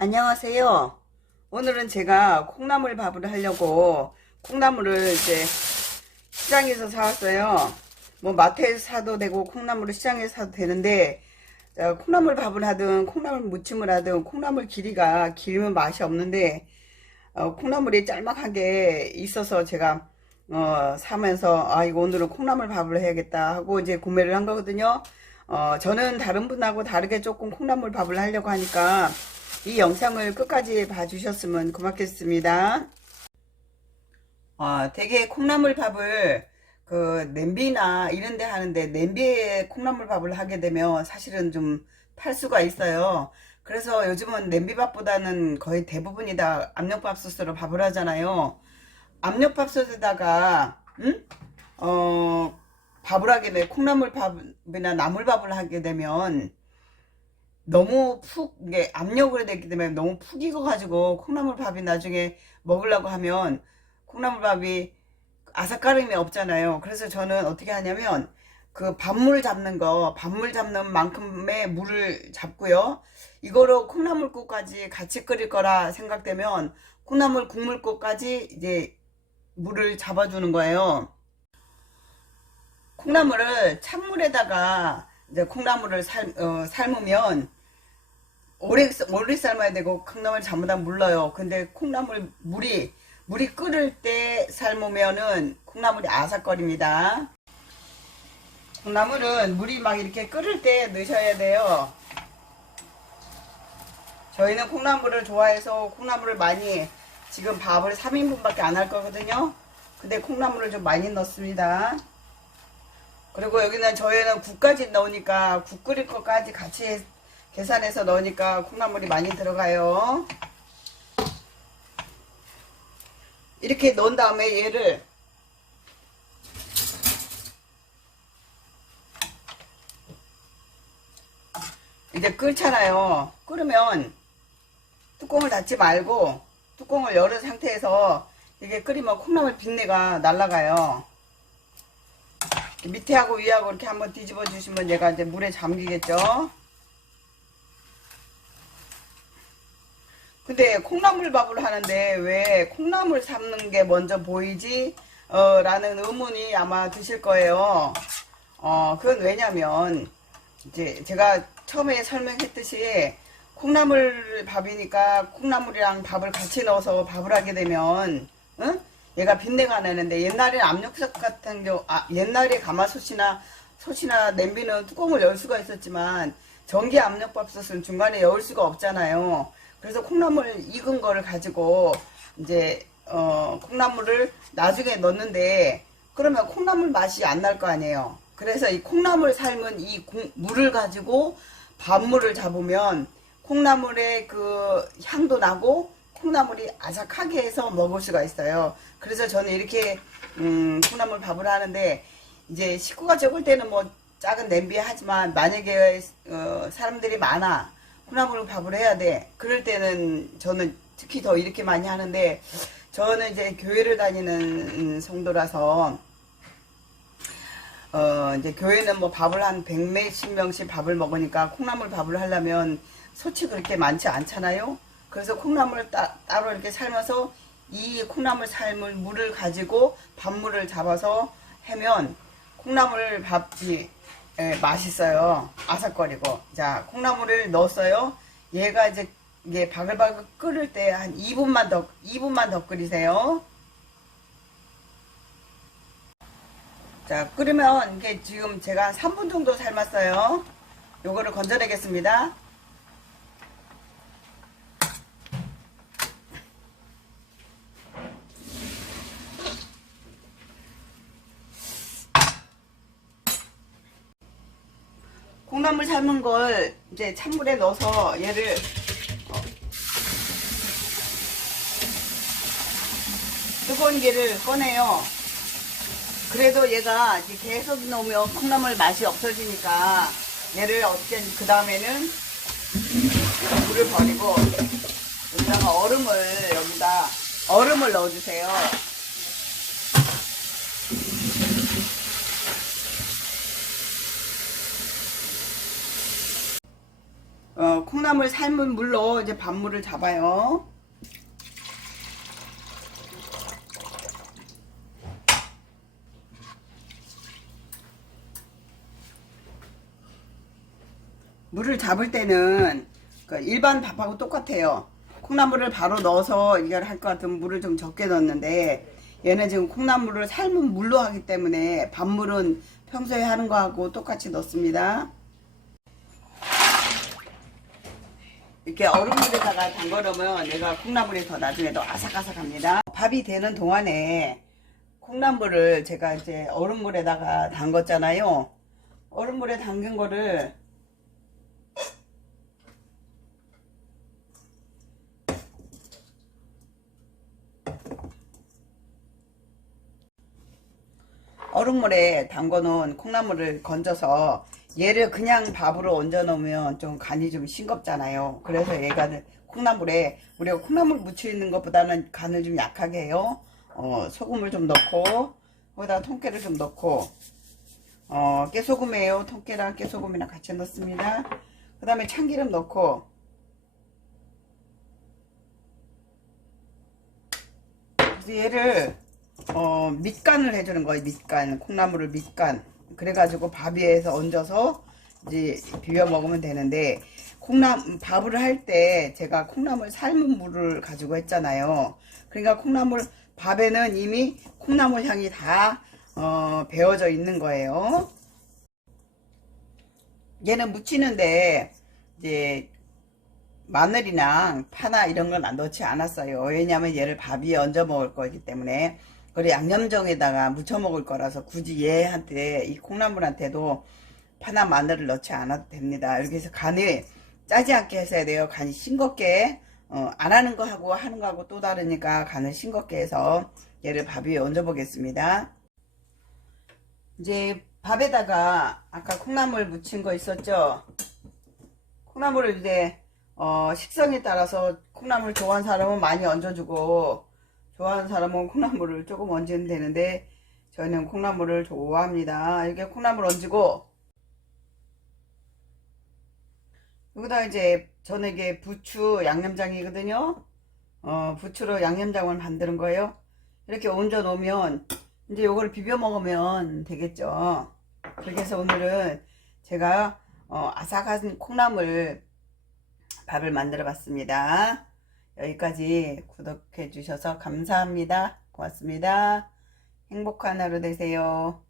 안녕하세요. 오늘은 제가 콩나물 밥을 하려고 콩나물을 이제 시장에서 사왔어요. 뭐 마트에서 사도 되고 콩나물을 시장에서 사도 되는데 콩나물 밥을 하든 콩나물 무침을 하든 콩나물 길이가 길면 맛이 없는데 콩나물이 짤막하게 있어서 제가 사면서 이거 오늘은 콩나물 밥을 해야겠다 하고 이제 구매를 한 거거든요. 저는 다른 분하고 다르게 조금 콩나물 밥을 하려고 하니까 이 영상을 끝까지 봐주셨으면 고맙겠습니다. 되게 콩나물 밥을 그 냄비나 이런 데 하는데 냄비에 콩나물 밥을 하게 되면 사실은 좀 탈 수가 있어요. 그래서 요즘은 냄비밥보다는 거의 대부분이 다 압력밥솥으로 밥을 하잖아요. 압력밥솥에다가 밥을 하게 되면 콩나물밥이나 나물밥을 하게 되면 너무 이게 압력으로 됐기 때문에 너무 푹 익어가지고 콩나물밥이 나중에 먹으려고 하면 콩나물밥이 아삭거림이 없잖아요. 그래서 저는 어떻게 하냐면 그 밥물 잡는 만큼의 물을 잡고요. 이거로 콩나물국까지 같이 끓일 거라 생각되면 콩나물 국물국까지 이제 물을 잡아주는 거예요. 콩나물을 찬물에다가 이제 콩나물을 삶으면 오래 삶아야 되고 콩나물 잘못하 물러요. 근데 콩나물 물이 끓을 때 삶으면은 콩나물이 아삭거립니다. 콩나물은 물이 막 이렇게 끓을 때 넣으셔야 돼요. 저희는 콩나물을 좋아해서 콩나물을 많이 지금 밥을 3인분밖에 안 할 거거든요. 근데 콩나물을 좀 많이 넣습니다. 그리고 여기는 저희는 국까지 넣으니까 국 끓일 것까지 같이 계산해서 넣으니까 콩나물이 많이 들어가요. 이렇게 넣은 다음에 얘를 이제 끓잖아요. 끓으면 뚜껑을 닫지 말고 뚜껑을 열은 상태에서 이게 끓이면 콩나물 비린내가 날아가요. 밑에하고 위하고 이렇게 한번 뒤집어 주시면 얘가 이제 물에 잠기겠죠. 근데 콩나물 밥을 하는데 왜 콩나물 삶는 게 먼저 보이지? 라는 의문이 아마 드실 거예요. 그건 왜냐면 이제 제가 처음에 설명했듯이 콩나물 밥이니까 콩나물이랑 밥을 같이 넣어서 밥을 하게 되면 얘가 빈내가 나는데 옛날에 압력솥 같은 경우 옛날에 가마솥이나 냄비는 뚜껑을 열 수가 있었지만 전기 압력밥솥은 중간에 열 수가 없잖아요. 그래서 콩나물 익은 거를 가지고 이제 콩나물을 나중에 넣는데 그러면 콩나물 맛이 안 날 거 아니에요. 그래서 이 콩나물 삶은 이 물을 가지고 밥물을 잡으면 콩나물의 그 향도 나고 콩나물이 아삭하게 해서 먹을 수가 있어요. 그래서 저는 이렇게 콩나물 밥을 하는데 이제 식구가 적을 때는 뭐 작은 냄비에 하지만 만약에 사람들이 많아 콩나물 밥을 해야 돼. 그럴 때는 저는 특히 더 이렇게 많이 하는데 저는 이제 교회를 다니는 성도라서 이제 교회는 뭐 밥을 한 100몇십 명씩 밥을 먹으니까 콩나물 밥을 하려면 솥이 그렇게 많지 않잖아요. 그래서 콩나물을 따로 이렇게 삶아서 이 콩나물 삶을 물을 가지고 밥물을 잡아서 하면 콩나물 밥이 맛있어요. 아삭거리고. 자, 콩나물을 넣었어요. 얘가 이게 바글바글 끓을 때 한 2분만 더 끓이세요. 자, 끓으면 이게 지금 제가 한 3분 정도 삶았어요. 요거를 건져내겠습니다. 콩나물 삶은 걸 이제 찬물에 넣어서 얘를 뜨거운 게를 꺼내요. 그래도 얘가 계속 넣으면 콩나물 맛이 없어지니까 얘를 어쨌든 그 다음에는 물을 버리고 여기다가 얼음을 넣어주세요. 콩나물 삶은 물로 이제 밥물을 잡아요. 물을 잡을 때는 일반 밥하고 똑같아요. 콩나물을 바로 넣어서 이걸 할 것 같으면 물을 좀 적게 넣었는데, 얘는 지금 콩나물을 삶은 물로 하기 때문에 밥물은 평소에 하는 거하고 똑같이 넣습니다. 이렇게 얼음물에다가 담궈놓으면 얘가 콩나물이 더 나중에 더 아삭아삭합니다. 밥이 되는 동안에 콩나물을 제가 이제 얼음물에다가 담궜잖아요. 얼음물에 담근 거를 얼음물에 담궈 놓은 콩나물을 건져서 얘를 그냥 밥으로 얹어 놓으면 좀 간이 좀 싱겁잖아요. 그래서 얘가 콩나물에, 우리가 콩나물 무쳐 있는 것보다는 간을 좀 약하게 해요. 소금을 좀 넣고, 거기다가 통깨를 좀 넣고, 깨소금이에요. 통깨랑 깨소금이랑 같이 넣습니다. 그 다음에 참기름 넣고, 그래서 얘를 밑간을 해주는 거예요. 밑간, 콩나물을 밑간. 그래가지고 밥 위에서 얹어서 이제 비벼 먹으면 되는데, 밥을 할 때 제가 콩나물 삶은 물을 가지고 했잖아요. 그러니까 밥에는 이미 콩나물 향이 다 배어져 있는 거예요. 얘는 무치는데 이제 마늘이랑 파나 이런 건 넣지 않았어요. 왜냐면 얘를 밥 위에 얹어 먹을 거기 때문에. 그리고 양념장에다가 무쳐 먹을 거라서 굳이 얘한테, 이 콩나물한테도 파나 마늘을 넣지 않아도 됩니다. 이렇게 해서 간을 짜지 않게 해서야 돼요. 간이 싱겁게, 안 하는 거하고 하는 거하고 또 다르니까 간을 싱겁게 해서 얘를 밥 위에 얹어 보겠습니다. 이제 밥에다가 아까 콩나물 무친 거 있었죠? 콩나물을 이제 식성에 따라서 콩나물 좋아하는 사람은 많이 얹어주고, 좋아하는 사람은 콩나물을 조금 얹으면 되는데, 저는 콩나물을 좋아합니다. 이렇게 콩나물 얹고, 여기다 이제 저는 이게 부추 양념장이거든요. 부추로 양념장을 만드는 거예요. 이렇게 얹어 놓으면 이제 요거를 비벼 먹으면 되겠죠. 그렇게 해서 오늘은 제가 아삭한 콩나물 밥을 만들어 봤습니다. 여기까지 구독해 주셔서 감사합니다. 고맙습니다. 행복한 하루 되세요.